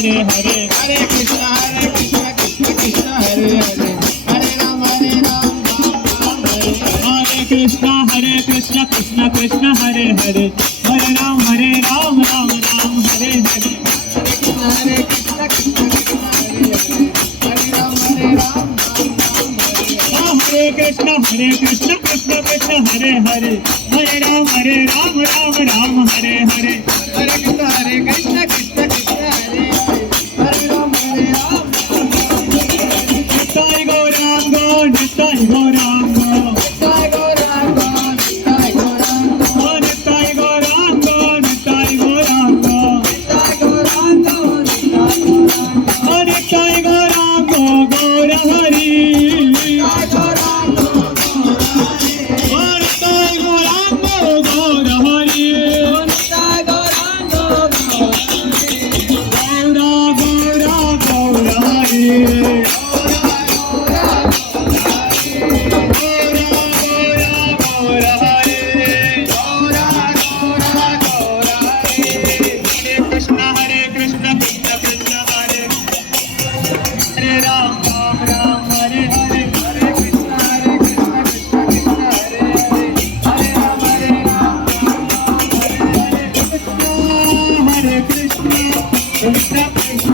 Hare Hare Hare Krishna Krishna Krishna Hare Hare Hare Ram Ram Ram Hare Hare Krishna Krishna Krishna Krishna Hare Hare Hare Ram Ram Ram Ram Hare Hare Hare Krishna Krishna Krishna Hare Hare Hare Ram Ram Hare Krishna Krishna Krishna Krishna Hare Hare Hare Ram Ram Ram Hare Hare Hare Krishna Krishna Krishna Hare Hare Ram Nitai Gaurang Nitai Gaurang Nitai Gaurang Nitai Gaurang Nitai Gaurang Nitai Gaurang Nitai Gaurang Nitai Gaurang Nitai Gaurang Gaur Hari Nitai Gaurang Nitai Gaurang Gaur Hari Nitai Gaurang Gaura Gaura Gaur Hari Hare Krishna Krishna Krishna Hare Hare Ram Ram Hare Hare Hare Krishna Krishna Krishna Hare Hare Hare Ram Hare Krishna Krishna Krishna